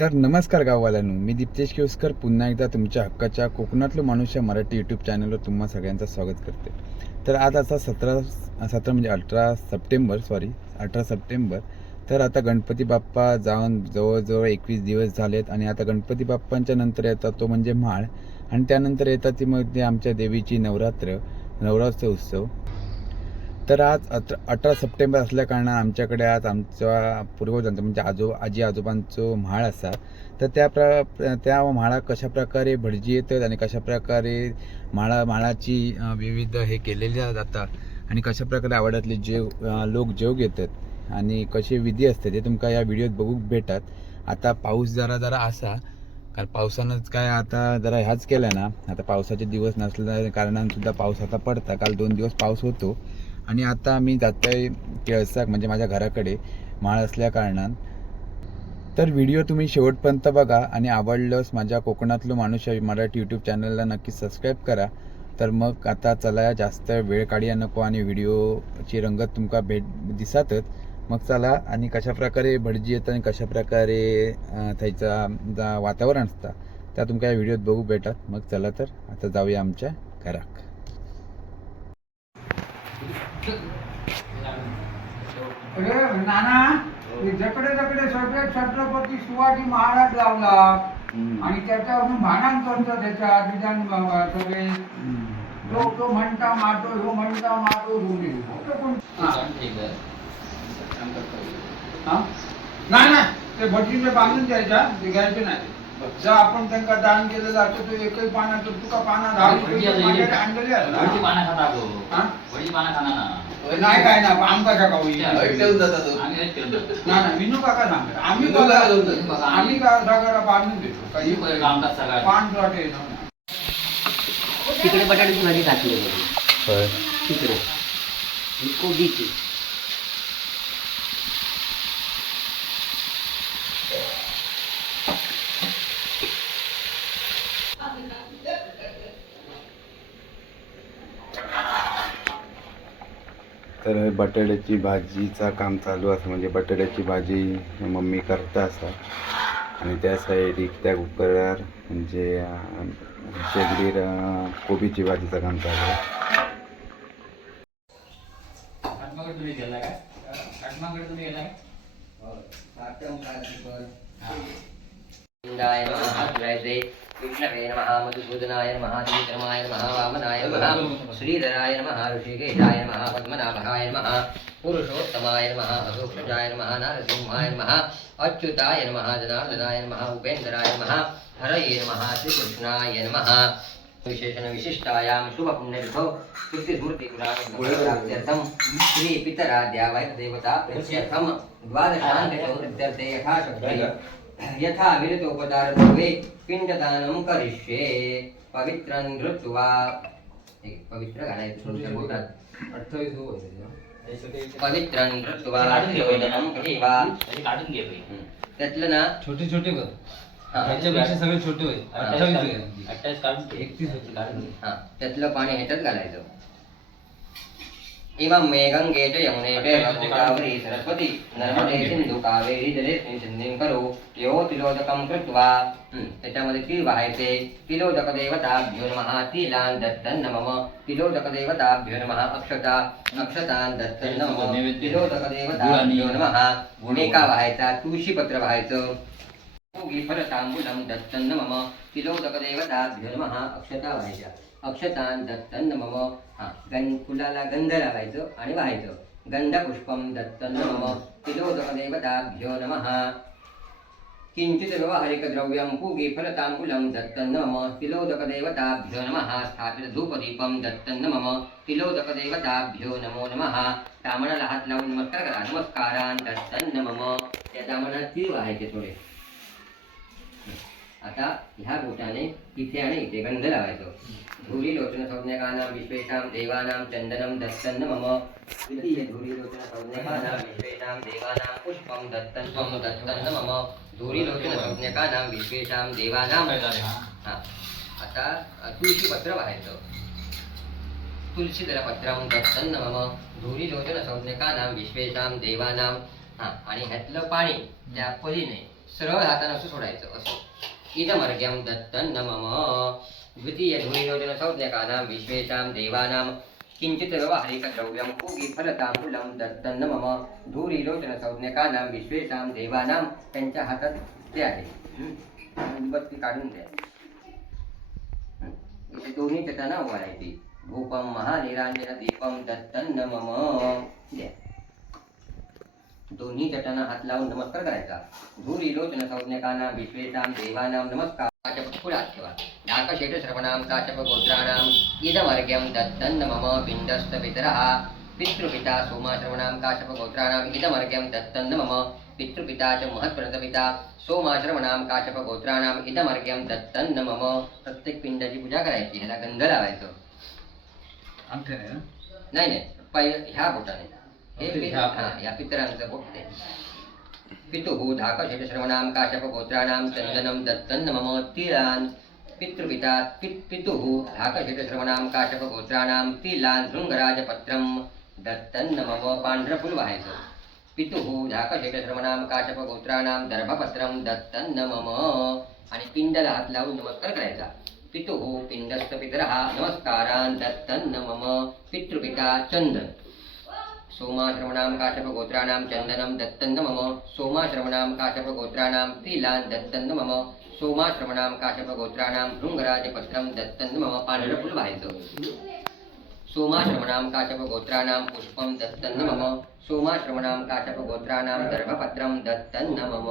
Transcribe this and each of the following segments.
तर नमस्कार गाववाल्यांनो, मी दीप्तेश केवस्कर पुन्हा एकदा तुमच्या हक्काच्या कोकणातलं माणूस या मराठी यूट्यूब चॅनलवर तुम्हा सगळ्यांचं स्वागत करते. तर आज असा 17 म्हणजे 18 सप्टेंबर. तर आता गणपती बाप्पा जाऊन जवळजवळ 21 दिवस झालेत आणि आता गणपती बाप्पांच्या नंतर येतात तो म्हणजे म्हाळ आणि त्यानंतर येतात ती मध्ये आमच्या देवीची नवरात्र उत्सव. तर आज 18 सप्टेंबर असल्या कारणानं आमच्याकडे आज आमच्या पूर्वजांचं म्हणजे आजी आजोबांचं म्हाळ असा. तर त्या म्हाळात कशा प्रकारे भटजी येतात आणि कशा प्रकारे म्हाळाची विविध हे केलेले जातात आणि कशा प्रकारे आवाडातले लोक जेव घेतात आणि कसे विधी असतात ते तुमका या व्हिडिओत बघू भेटतात. आता पाऊस जरा असा, कारण पावसानंच काय आता जरा ह्याच केला ना. आता पावसाचे दिवस नसल्या कारणानं सुद्धा पाऊस आता पडता. काल 2 दिवस पाऊस होतो आणि आता आम्ही जातोय केळसाक म्हणजे माझ्या घराकडे माळ असल्या कारणानं. तर व्हिडिओ तुम्ही शेवटपर्यंत बघा आणि आवडलंच माझ्या कोकणातलं माणूस या मराठी यूट्यूब चॅनलला नक्की सबस्क्राईब करा. तर मग आता चला, जास्त वेळ काढूया नको आणि व्हिडिओची रंगत तुमका दिसतच. मग चला, आणि कशा प्रकारे भटजी येतात आणि कशा प्रकारे थंयचा वातावरण असतं त्या तुमका या व्हिडिओत बघू भेटतात. मग चला, तर आता जाऊया आमच्या घराक. अरे नाना, जकडे जकडे सगळे छत्रपती शिवाजी महाराज लावला आणि त्याच्यावरून भानांतर त्याच्या विधान सगळे तो म्हणता मातो ह्यो म्हणता मातो रुणी नाही नाही, ते भटजीने बांधून द्यायचा, ते घ्यायचे नाही. जर आपण त्यांना दान केलं जातं तो एकही पाना, तर तुका पाना 10 रुपये आणलेले नाही काय ना आमका का ना विनू काका सांगतात आम्ही का सगळ्याला बांधून देतो काही पान प्लॉट आहे ना. तिकडे बटाट्याची भाजी घातली तिकडे कोबीची. तर बटाट्याची भाजीचा काम चालू असं, म्हणजे बटाट्याची भाजी मम्मी करता असा आणि त्या साईडीक त्या कुकरार म्हणजे शेगडीर कोबीची भाजीचं काम चालू आहे. विष्णवे नमः मधुसूदनाय नमः त्रिविक्रमाय नमः वामनाय नमः श्रीधराय नमः ऋषिकेशाय नमः पद्मनाभाय नमः पुरुषोत्तमाय नमः अशोकजाय नमः नारसिंहाय नमः अच्युताय नमः जनार्दनाय नमः उपेन्द्राय नमः हरये नमः श्रीकृष्णाय नमः. विशेषण विशिष्टायां शुभपुण्यतिथौ कीर्तिस्मृतिपुराणप्राप्त्यर्थं श्रीपितराद्या वैदेवता प्रीत्यर्थं द्वादशान्तिचतुर्थ्यर्थे यथाशक्ति यथा विरतोपचारपूर्वे पिंडदानं करिष्ये. पवित्रं धृत्वा पवित्र घालायचं बोलतात. पवित्रं धृत्वा योजनं गृहीत्वा काढून घे. त्यातलं ना छोटे छोटे बघ, ह्याच्यापेक्षा सगळे छोटे होईल. 28 होईल, 28 काढून 31 होतील. हां, त्यातलं पाणी ह्याच्यात घालायचं. इमं मे गंगे च यमुने च गोदावरी सरस्वती नर्मदे सिंधू कावेरी जलेस्मिन् सन्निधिं करो यो तिलोदकं कृत्वा. त्याच्यामध्ये तीळ वाहायचे. तिलोदक देवताभ्यो नमः. तिलान् दत्तं नमः. तिलोदक देवताभ्यो नमः. अक्षतान् दत्तं नमः. तिलोदक देवताभ्यो नमः. भूमिका वाहायचा. तुळशीपत्र वाहायचं. फलतांबूलं दत्तं नमः. तिलोदक देवताभ्यो नमः. अक्षता वाहायच्या. अक्षतान् दत्तं नमः. फुलाला गंध लावायचं आणि वाहायचं. गंधपुष्पं दत्तं नमः. तिलोदक देवताभ्यो नमः. किंचित व्यवहारिकद्रव्यं पूगी फलतांबूलं दत्तं नमः. तिलोदक देवताभ्यो नमः. स्थापित धूपदीपं दत्तं नमः. तिलोदक देवताभ्यो नमो नमः. तामणाला हात लावून नमस्कार करा. नमस्कारान् दत्तं नमः. त्या तामणात तीळ वाहायचे थोडे. आता ह्या बोटाने इथे आणि इथे गंध लावायचं. धूरी लोचन संज्ञकानां विश्वेषां देवानां चंदनं दत्तं नमः. द्वितीय धूरी लोचन संज्ञकानां विश्वेषां देवानां पुष्पं दत्तं नमः. धूरी लोचन संज्ञकानां विश्वेषां देवानां. आता तुळशी पत्र वाहायचं. तुलसीदल पत्रं दत्तं नमः. धूरी लोचन संज्ञकानां विश्वेषां देवानां. आणि ह्यातलं पाणी त्या परीने सरळ हातानं असं सोडायचं असं इदमर्घ्यं दत्तं मम द्वितीय धूलिलोचन संज्ञकानां विश्वेषां देवानां किंचित व्यवहारिकद्रव्यं पूगीफलताम्बूलं दत्तं मम धूलिलोचन संज्ञकानां विश्वेषां देवानां त्यांच्या हातात ते आहे उदबत्ती काढून द्या इथे दोन्ही चटाना ओवाळायची धूपम महानिरांजन दीपम दत्तं मम द्या दोन्ही चटाना हात लावून नमस्कार करायचा धूलिलोचन संज्ञकानां विश्वेषां देवानां नमस्कार पुढात ठेवा डाकशेट श्रवणां काचप गोत्राणां इदमर्घ्यं दत्तं मम पिण्डस्थ पितरः पितृपिता सोमाश्रवणां काचप गोत्राणां इदमर्घ्यं दत्तं मम पितृपिता च महत्प्रणतपिता सोमाश्रवणां काचप गोत्राणां इदमर्घ्यं दत्तं मम प्रत्येक पिंडाची पूजा करायची ह्याला गंध लावायचं अंगठ्याने ना? नाही नाही पहिलं ह्या बोटाने हे ओके, पि- ह्या हा या पितरांचं बोट ते पितुः धाकशेषश्रवणां काश्यप गोत्राणां चंदनं दत्तं मम तिलान् पितृपिता पितुः धाकशेषश्रवणां काश्यप गोत्राणां तिलान् शृंगराजपत्रं दत्तं मम पांढरं फुल व्हायचं पितुः धाकशेषश्रवणां काश्यप गोत्राणां दर्भपत्रं दत्तं मम आणि पिंडाला हात लावून नमस्कार करायचा पितुः पिंडस्थ पितरः नमस्कारान् दत्तं मम पितृपिता चंदन सोमाश्रवणां काश्यप गोत्राणां चंदनं दत्तं मम सोमाश्रवणां काश्यप गोत्राणां तिलान् दत्तं मम सोमाश्रवणां काश्यप गोत्राणां भृंगराजपत्रं दत्तं मम पांढरं फुल व्हायचं सोमाश्रवणां काश्यप गोत्राणां पुष्पं दत्तं मम सोमाश्रवणां काश्यप गोत्राणां दर्भपत्रं दत्तं मम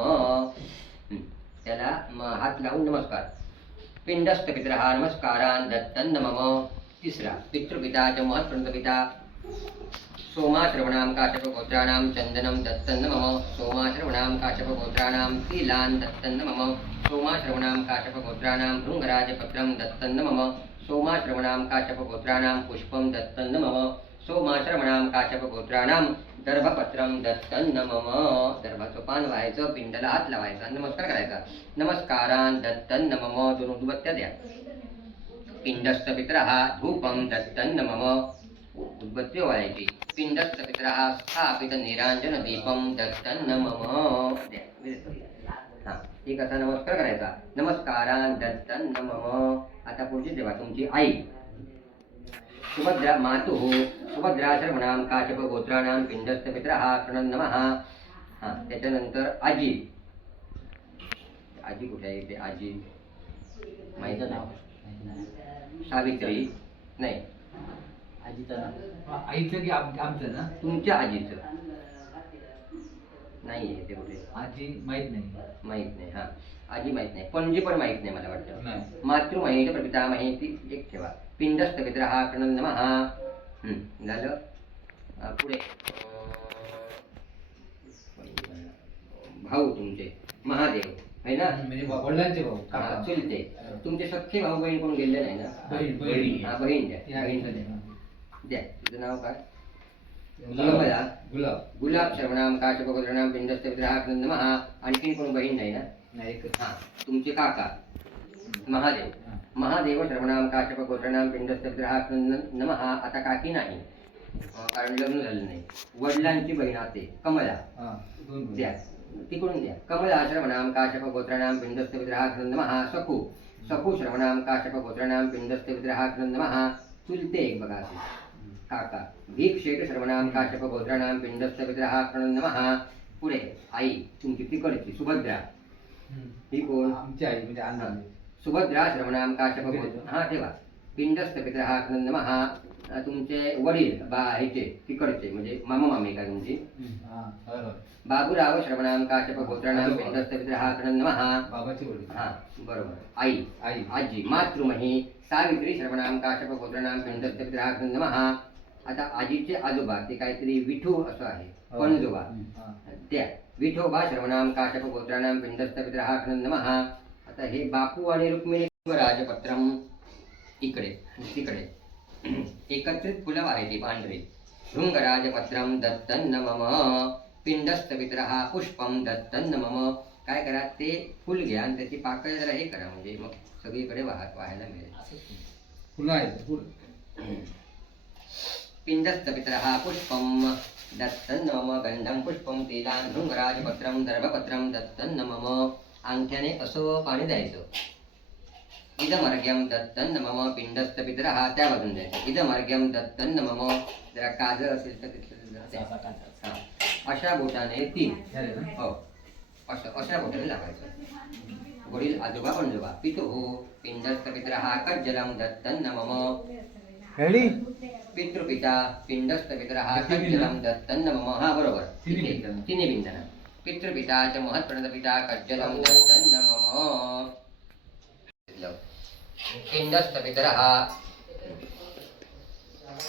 त्याला हात लावून नमस्कार पिंडस्थ पितरः नमस्कारान् दत्तं मम तिसरा पितृपिता च महत्प्रणतपिता सोमाश्रवणां काश्यप गोत्राणां चंदनं दत्तं मम सोमाश्रवणां काश्यप गोत्राणां तिलान् दत्तं मम सोमाश्रवणां काश्यप गोत्राणां भृंगराजपत्रं दत्तं मम सोमाश्रवणां काश्यप गोत्राणां पुष्पं दत्तं मम सोमाश्रवणां काश्यप गोत्राणां दर्भपत्रं दत्तं मम दर्भाचं पान व्हायचं पिंडाला हात लावायचा नमस्कार करायचा नमस्कारान् दत्तं मम दोन उदबत्त्या द्या पिंडस्थ पितरः धूपं दत्तं मम उदबत्ती ओवाळायची पिंडस्थ पितरः स्थापित निरांजन दीपं दत्तं मम द्या हा एक असा नमस्कार करायचा नमस्कारान् दत्तं मम आता पुढची देवा तुमची आई सुभद्रा मातुः सुभद्रा शर्मणां काश्यप गोत्राणां पिंडस्थ पितरः प्रणन नमः हा त्याच्यानंतर आजी आजी कुठे आहे ते आजी माहिती नाव सावित्री नाही आजीचं नाव आईचं की आमचं ना? तुमच्या आजीचं नाही आहे ते कुठे आजी माहित नाही. माहित नाही हा आजी माहित नाही पणजी पण माहित नाही मला वाटतं नाही. मातृमही प्रपितामही ती एक ठेवा पिंडस्थ पितरः प्रणन नमः झालं पुढे भाऊ तुमचे महादेव है ना म्हणजे वडिलांचे भाऊ हा, काका. चुलते तुमचे सख्खे भाऊ बहीण कोण गेले नाही ना बहीण. हा बहीण द्या या बहीण इकडे. द्या तुझं नाव काय गुलाब. गुलाब. गुलाब श्रवणाम काश्यप गोत्राणाम पिंडस्थ पितरः नमः आणखीन कोण बहीण नाही ना नाही एकच. हा तुमचे काका महादेव हा. महादेव श्रवणाम काश्यप गोत्राणाम पिंडस्थ पितरः नमः आता काकी नाही कारण लग्न झालं नाही वडिलांची बहीण आहे कमला हा, दोन बहीण. द्या तिकडून द्या कमला श्रवणाम काश्यप गोत्राणाम पिंडस्थ पितरः नमः सखू सखू श्रवणाम काश्यप गोत्राणाम पिंडस्थ पितरः नमः चुलते एक बघा असे काका भीक्षेट श्रवणाम काश्यप गोत्राणाम पिंडस्थ पितरः नमः पुढे आई तुमची तिकडची सुभद्रा ही कोण आमची आई म्हणजे अण्णा. सुभद्रा श्रवणाम काश्यप गोत्र हा ठेवा पिंडस्थ पितरः नमः तुमचे वडील ह्याचे तिकडचे म्हणजे मामा मामी का तुमची हा, बरोबर. बाबूराव श्रवणाम काश्यप गोत्राणाम पिंडस्थ पितरः नमः बाबाची वडील. हा बरोबर आई आई. आजी मातृमही सावित्री श्रवणाम काश्यप गोत्राणाम पिंडस्थ पितरः नमः आता आजीचे आजोबा ते काहीतरी विठू असं आहे पणजोबा हा. त्या विठोबा श्रवणाम काश्यप गोत्राणाम पिंडस्थ पितरः नमः आता हे बापू आणि रुक्मिणी राजपत्रम इकडे तिकडे एकत्रित फुलं आहे ती पांढरी शृंगराजपत्रम दत्तं मम पिंडस्थ पितरः पुष्पम दत्तं मम काय करा ते फुल घ्या आणि त्याची पाकळी जरा हे करा म्हणजे मग सगळीकडे वाहायला मिळेल फुलं आहेत फुल. पिंडस्थ पितरः पुष्पम दत्तं मम गंधं पुष्पं तीलान् भृंगराजपत्रं दर्भपत्रं दत्तं मम अंगठ्याने असं पाणी द्यायचं. इदमर्घ्यम दत्तन मम पिंडस्थ पितरः त्या बाजून द्यायचं. इदमर्घ्यम दत्तन मम, जरा काजळ असेल तर तिथलं जरा द्या. हा. अशा बोटाने 3 हो अशा बोटाने लावायचं. वडील आजोबा पणजोबा पितुः पिंडस्थ पितरः कज्जलं दत्तन मम. रेडी. पितृपिता पिंडस्थ पितरः कज्जलं दत्तन मम. हा बरोबर. तिन्ही बिंदना. पितृपिता च महत्प्रणतपिता कज्जलं दत्तन मम. पिंडस्थ पितरः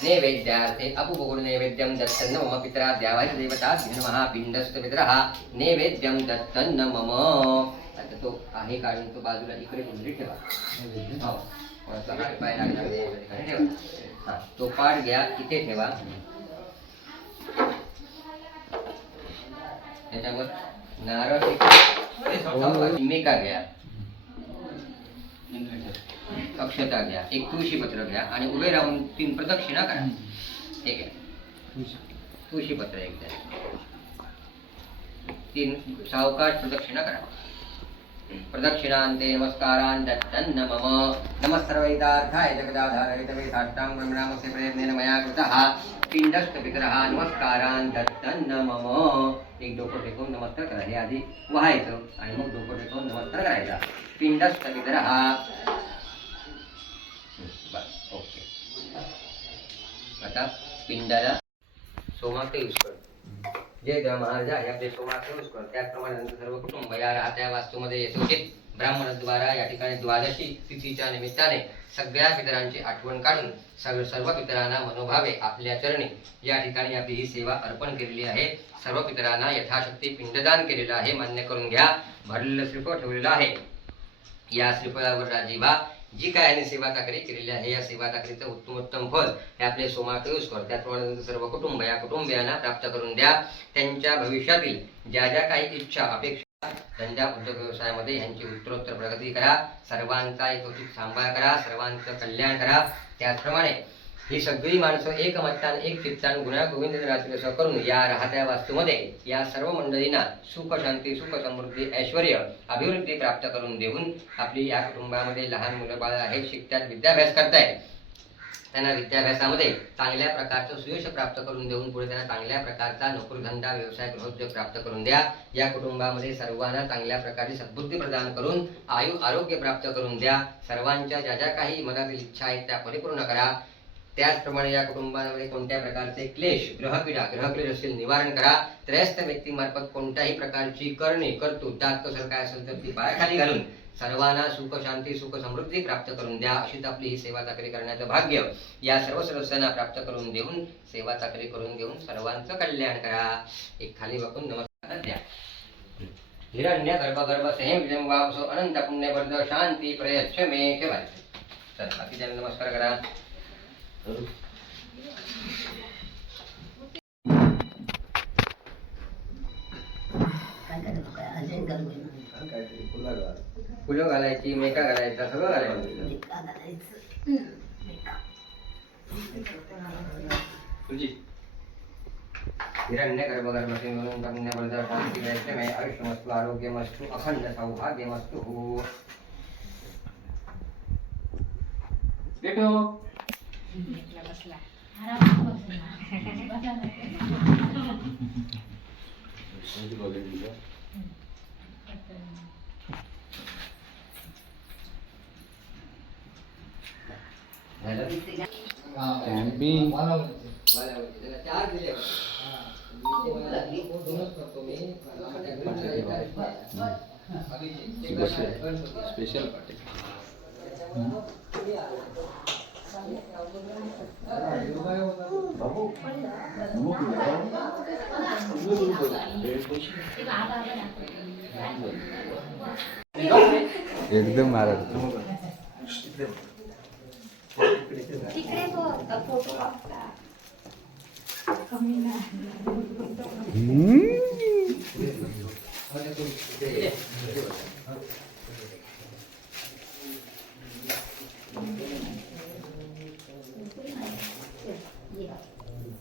नैवेद्यार्थे अपुगुण नैवेद्यं दत्तन्न मम. पितरा द्यावाय देवता नमः. पिंडस्थ पितरः नैवेद्यं दत्तन्न मम. आता तो आहे काढून तो बाजूला इकडे कुंडली ठेवा. हो कोणाचा हात पाय लागणार नाही या ठिकाणी ठेवा. हा तो पाठ घ्या इथे ठेवा. त्याच्यावर नारळ मेका घ्या, अक्षता घ्या, एक तुळशी पत्र घ्या आणि उभे राहून 3 प्रदक्षिणा करा. ठीक आहे. तुळशी पत्र एक द्या, 3 सावकाश प्रदक्षिणा करा. प्रदक्षिणांते नमस्कारान् दत्तन्न मम. नमः सर्वैतार्थाय जगदाधाराय तवे साष्टांग ब्रह्मणामस्य प्रयत्नेन मया कृतः. पिंडस्थ पितरः नमस्कारान् दत्तन्न मम. एक डोकं टेकून नमस्कार करा. हे आधी व्हायचं आणि मग डोकं टेकून नमस्कार करायचा. पिंडस्थ पितरः. बस ओके. आता पिंडाला सोमाचं यूज कर. जे देव महाराज आहे आपले सोमाचं यूज कर. त्याचप्रमाणे नंतर सर्व कुटुंब या राहत्या वास्तूमध्ये यथोचित ब्राह्मणद्वारा या ठिकाणी द्वादशी तिथीच्या निमित्ताने सगळ्या पितरांची आठवण काढून सर्व पितरांना मनोभावे आपल्या चरणी या ठिकाणी आपली ही सेवा अर्पण केलेली आहे. सर्व पितरांना यथाशक्ती पिंडदान केलेलं आहे. मान्य करून घ्या. भरलेलं श्रीफळ ठेवलेलं आहे. या श्रीफळावर राजीबा जी काय यांनी सेवा ताकरी केलेली आहे या सेवा ताकरीचं उत्तमोत्तम फळ हे आपले सोमाक यूज कर. त्याचप्रमाणे सर्व कुटुंब या कुटुंबियांना प्राप्त करून द्या. त्यांच्या भविष्यातील ज्या ज्या काही इच्छा अपेक्षा धंदा उद्योग व्यवसायामध्ये यांची उत्तरोत्तर प्रगती करा. सर्वांचा यथोचित सांभाळ करा. सर्वांचं कल्याण करा. त्याचप्रमाणे ही सगळी माणसं एकमत्तान एक चित्तान गुण्यागोविंद रात्री करून या राहत्या वास्तूमध्ये या सर्व मंडळींना सुख शांती सुख समृद्धी ऐश्वर अभिवृद्धी प्राप्त करून देऊन आपली या कुटुंबामध्ये लहान मुलं बाळ आहेत, शिकतात, विद्याभ्यास करतायत. त्यांना विद्याभ्यासामध्ये चांगल्या प्रकारचं सुयश प्राप्त करून देऊन पुढे त्यांना चांगल्या प्रकारचा नोकरीधंदा व्यवसाय गृहोद्योग प्राप्त करून द्या. या कुटुंबामध्ये सर्वांना चांगल्या प्रकारे सद्बुद्धी प्रदान करून आयु आरोग्य प्राप्त करून द्या. सर्वांच्या ज्या ज्या काही मनातील इच्छा आहेत त्या परिपूर्ण करा. त्याचप्रमाणे या कुटुंबामध्ये कोणत्या प्रकारचे क्लेश ग्रहपीडा ग्रहक्लेश असतील निवारण करा. त्रयस्थ व्यक्तीमार्फत कोणत्याही प्रकारची करणी कर्तृत्व दात कसर काय असेल तर ती पायाखाली घालून सर्वांना सुख शांती सुख समृद्धी प्राप्त करून द्या. अशीच आपली ही सेवा चाकरी करण्याचं भाग्य या सर्व सदस्यांना प्राप्त करून देऊन सेवा चाकरी करून देऊन सर्वांचं कल्याण करा. एक खाली बघून नमस्कार द्या. हिरण्य गर्भ सेम विजंवावसो अनंत पुण्यवर्ध शांती प्रयच्छ मे ठेवायचं. चल बाकीच्यांना नमस्कार करा. फुलं घालायची, मेका घालायचा, सगळं घालायचं. हिरण्य गर्भगर्भसे म्हणून कन्यावर्ध शांती वैष्णवे आयुष्यमस्तु आरोग्यमस्तु अखंड सौभाग्यमस्तु. स्पेशल पार्टी एकदम महाराज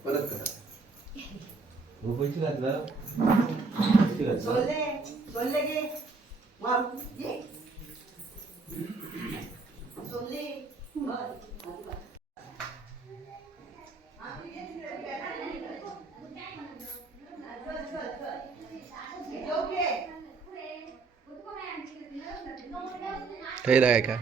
परत करा. रुपयाची घातलं बोलले बोलले की ठेला आहे का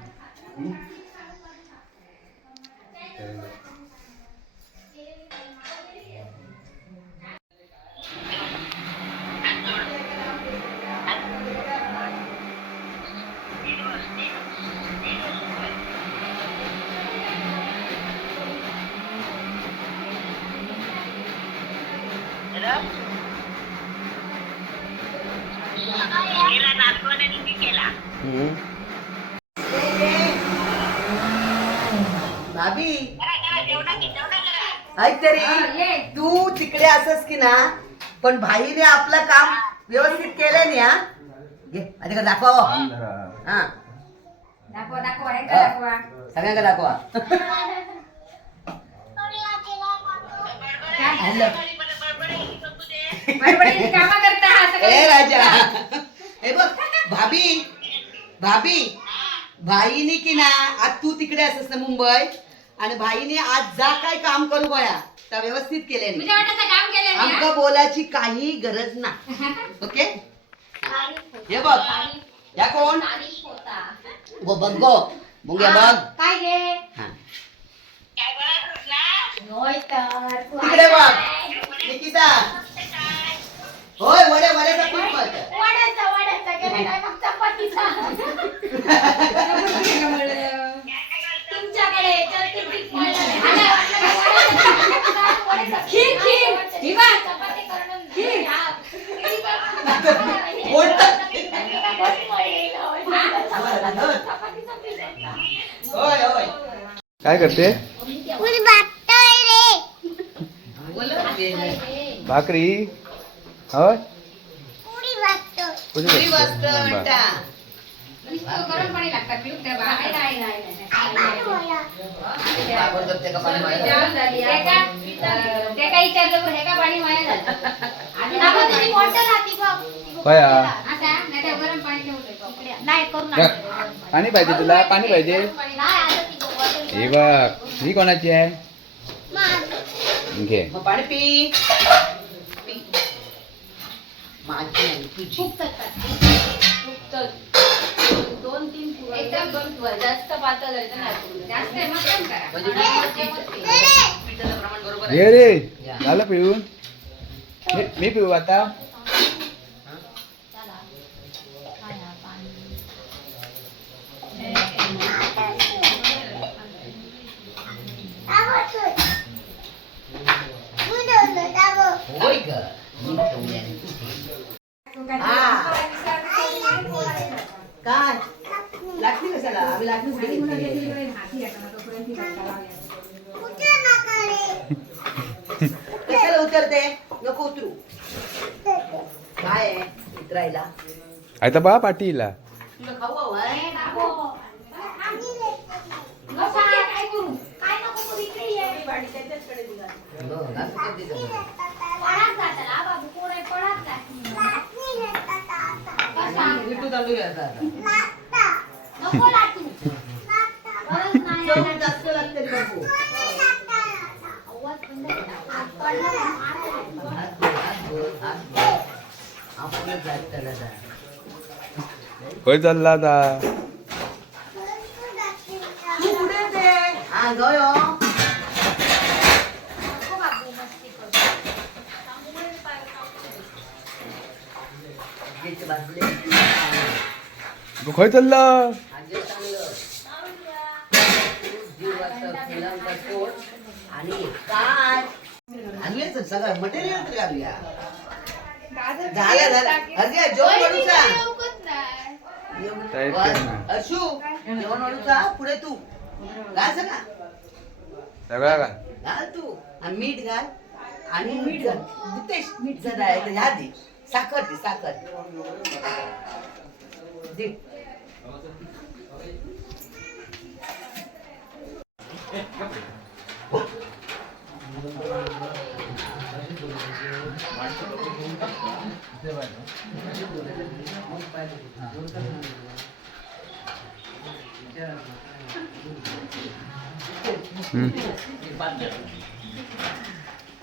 भाभी ऐक तरी तू तिकडे असस की ना पण भाईने आपलं काम व्यवस्थित केलंय ना हा? घे आधी का दाखवा हो. हा सगळ्यांना दाखवा ए राजा हे बघ भाभी भाभी भाईने की ना आज तू तिकडे असस ना मुंबई आणि भाईने आज जा काय काम करू बया तर व्यवस्थित केले आमका बोलायची काही गरज ना ओके हे बघ या कोण वो बघ गो मुंग्या बघ काय गे हा. होय तर तिकडे बघ निकिता होय वडे वड्याचा पीठ मळतं. वाड्याचा गेला काय मग चपातीचा तुमच्याकडे चलते पीठ मळलं खीर खीर ही बघ चपाती करून खीर होय होय काय करते भाकरी होय पुरी वाजत म्हणता गरम पाणी लागतात पिऊ त्या बाहेर ते काय विचारलं हे का पाणी वाया झालं बया आता नाही तर गरम पाणी ठेवलं नाही करून पाणी पाहिजे तुला पाणी पाहिजे हे बघ ही कोणाची आहे घे मग पाणी पी पी. माझी नाही, तुझी एकदम जास्त पातळ जास्त मध्यम करा म्हणजे पिठाचं प्रमाण बरोबर आहे. घे रे झालं पिऊन मी पिऊ आता होय ग मी ठेवल्याने तुझी. हा. काय लागली कशाला आम्ही लागली कुठे घेतली? कशाला उतरते नको उतरू काय आहे उतरायला आता बा पाटीला तुला खाऊ हवंय? काय करू काय नको करू इकडे ये हो, असं करते सगळं. पळात जाताला बाबू कोण पळात आणि विटू चालू आहे आता. नको लाटू परत नाही चव जास्त लागते रे बाबू. आवाज बंद हात पडला हात धुव, हात धुव, हात धुव. आपणच जात त्याला जा. होय चालला आता तू कुठे ते? हा गयो. नको बाबू मस्ती करू घ्यायचे बाजूले. होय चाललं आजी चांगलं. जीवाचं फुलांचा तोड आणि काय आणलेच सगळं मटेरियल तरी घालूया. झालं झालं अरे जेवण वाढूचा टाईप कर ना. अशू जेवण वाढूचा पुढे तू घाल सगळा सगळा का घाल तू आणि मीठ घाल आणि मीठ घाल जितेश मीठ जरा आहे तर ह्या दे साखर दे साखर दे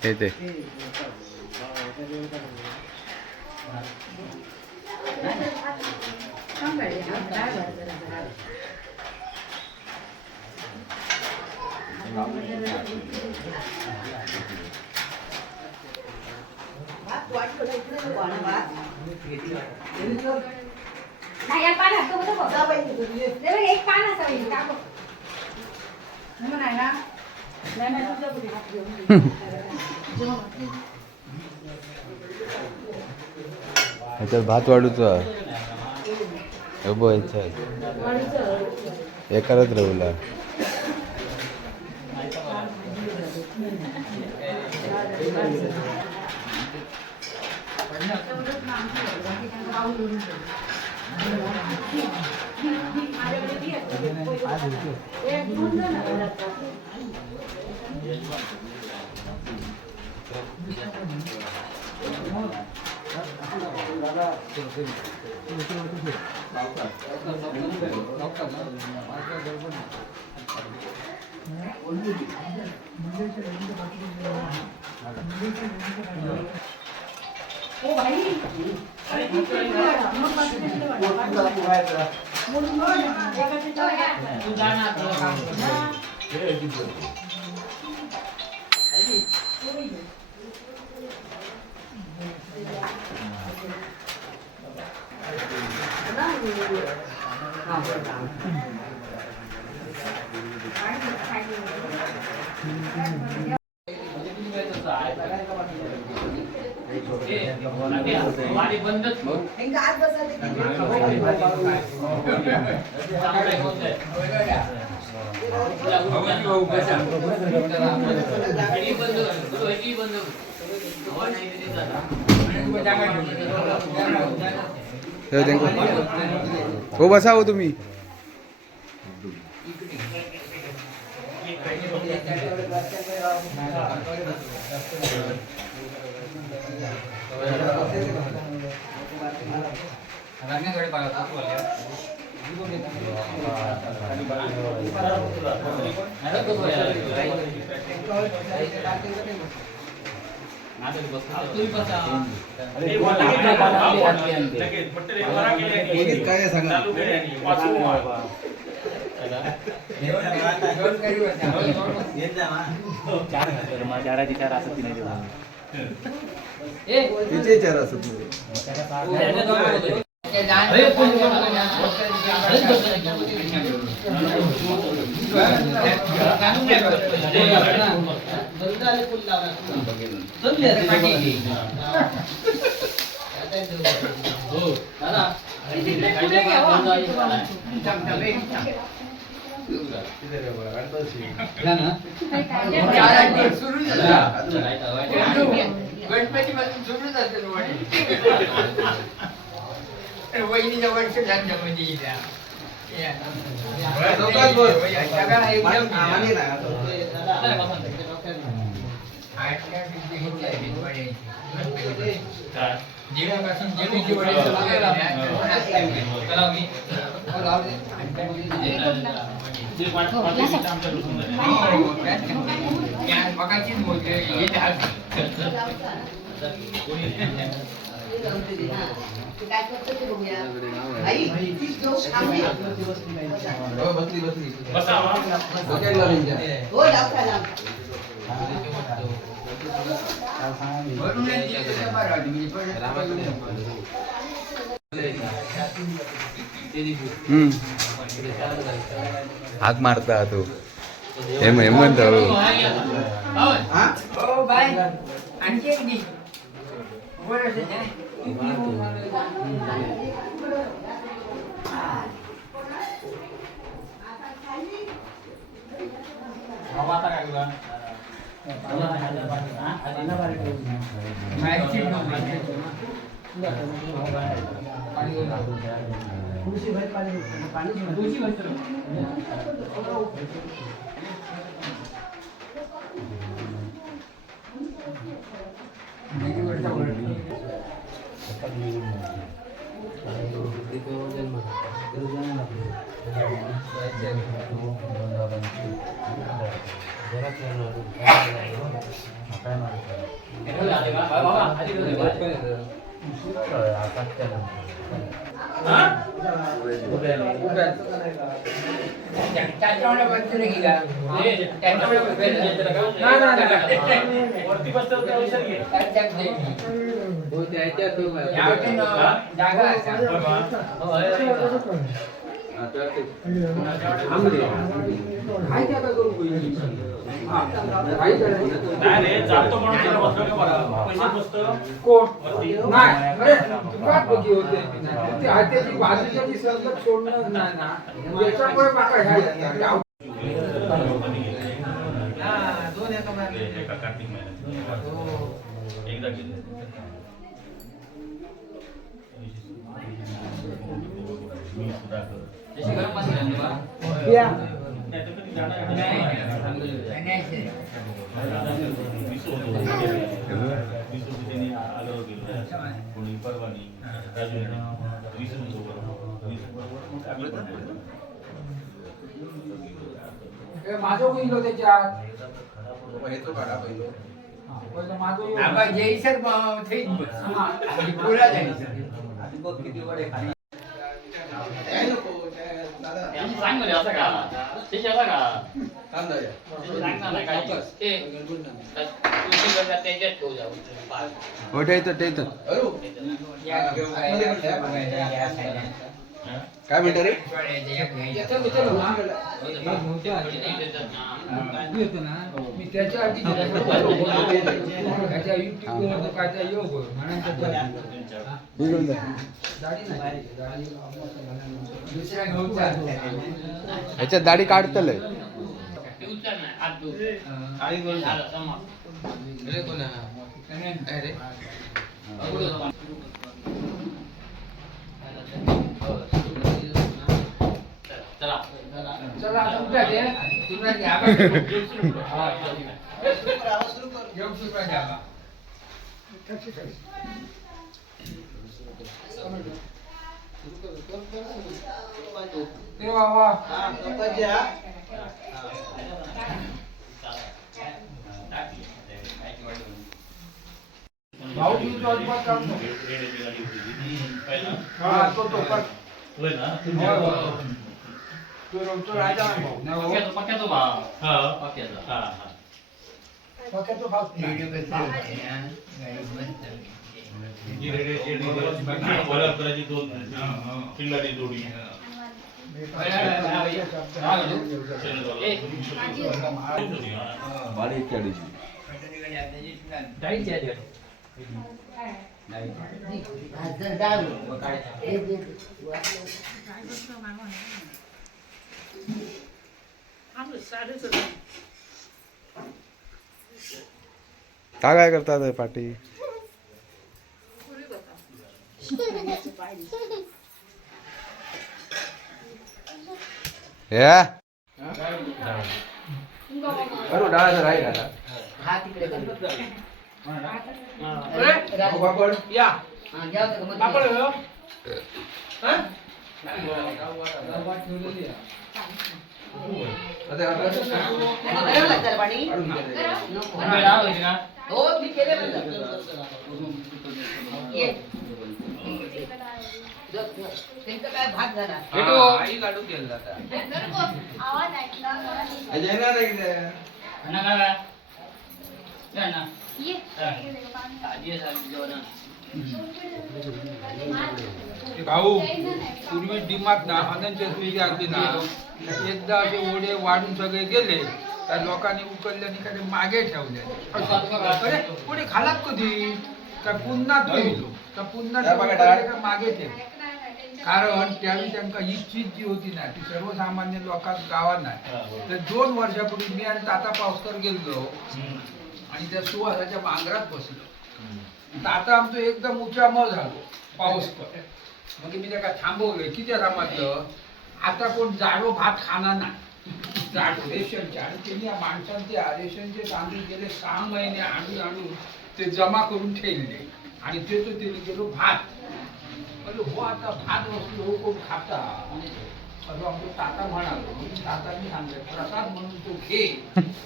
ते नाही या पान हात बघ एक पान असावं टाको नाही ना नाही तुझ्या कुठे हात घेऊन ह्याच्यात भात वाढूचा एकालाच रवला ओ भाई ఇంకా आज बसा हो बसा हो तुम्ही काय सांगा तिचे चार असत गणपती पासून सुरूच असेल वहिनीच्या वर्ष मध्ये जेवणापासून जेवणाची मगाचीच बोलते काय करतो ते बघूया आई बसली बसली हो लाव का लाव हाक मारता तो हेमंत हो बाय आणखी एक दी बाजूची सरबत सोडणं नाही ना याच्यामुळे माका ह्या माझं होईल त्याच्यात काय म्हणतो रे मी त्याच्या आधी त्याच्या युट्यूब काय योग ह्याच्यात दाढी काढतलंय चला तुमच्या घे तुम्ही घ्या घेऊन सुरू घ्या ते बाबा भाऊ तुझी अजिबात काम नको. हा तो पण तो राजा भाऊ ना भाऊ पक्याचा भाऊ काय करतात पाटी या अरे डाळाचं राहील आता हा तिकडे बापड या बापड पाणी हो मी केले त्यांचा काय भाग झाला आई लाडू केला भाऊ पूर्वी डिमात ना अनंत चतुर्थी आली ना एकदा असे ओढे वाढून सगळे गेले त्या लोकांनी उकलल्याने काही मागे ठेवले अरे कोणी खालात कधी का पुन्हा तो येतो का पुन्हा का मागे ठेव कारण त्यावेळी त्यांना ही चीज जी होती ना ती सर्वसामान्य लोकांना गावात नाही तर 2 वर्षापूर्वी मी आणि ताता पावसकर गेलो आणि त्या सुवासाच्या मांगरात बसलो ताता आमचं एकदम उचामळ झालो पावसकर मग मी त्याला थांबवलं किती जमातलं आता कोण जाडो भात खाणार नाही जाडो रेशनचे आणि त्यांनी या माणसांचे रेशनचे तांदूळ गेले 6 महिने आणून ते जमा करून ठेवले आणि ते तो त्यांनी गेलो भात म्हणलं हो आता भात बसली हो कोण खाता असं आमचं ताता म्हणालो तातांनी सांगितलं प्रसाद म्हणून तो घे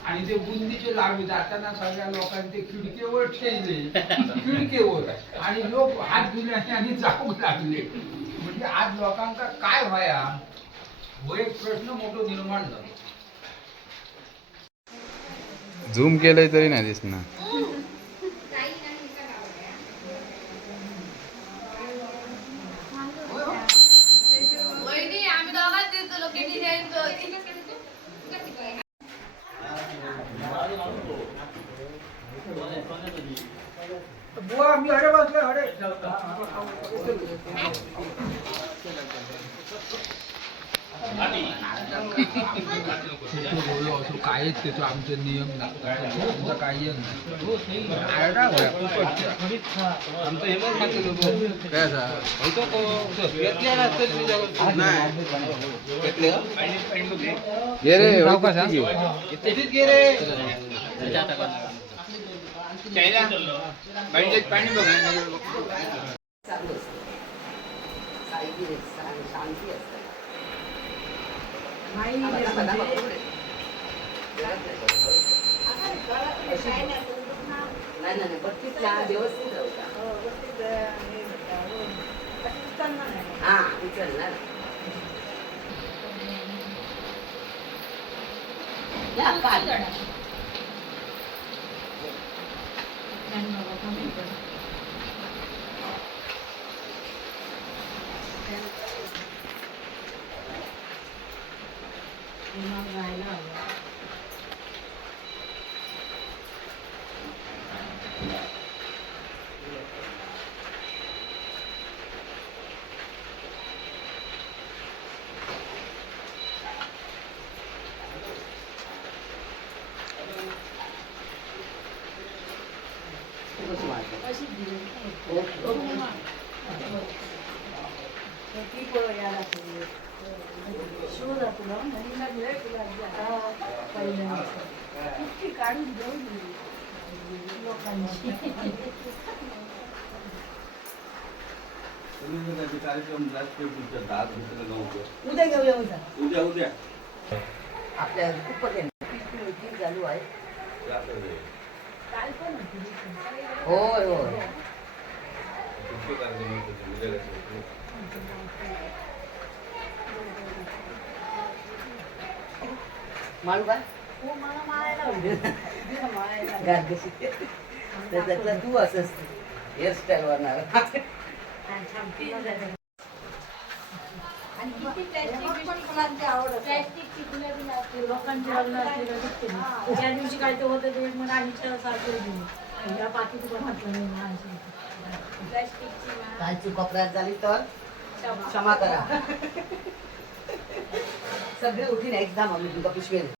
आणि ते बुंदीचे लाडू जाताना सगळ्या लोकांनी ते खिडकीवर ठेवले खिडकीवर आणि लोक हात धुण्याने आणि जाऊ लागले म्हणजे आज लोकांचा काय व्हाया हो एक प्रश्न मोठा निर्माण झाला. झूम केलंय तरी नाही दिसणार. बुवा मी अरे बसले अरे बोललो असं काहीच त्याचं आमचे नियम नाही काही ये रे चालू असतं. शांती असते. नाही बत्तीसला व्यवस्थित राहू हा उचलणार या पाच उद्या घेऊया उद्या आपल्या खूप चालू आहे होय होय माळू का त्याच्यातला तू असंच हेअरस्टाईल वरणार लोकांच्या लग्न असले त्या दिवशी काय ते होतं ते मग आईच्या सारखं या पाठीत पण म्हटलं नाही काय चूक अपराध झाली तर क्षमा करा सगळे उठीन एकदा मम्मी तुका पिशवी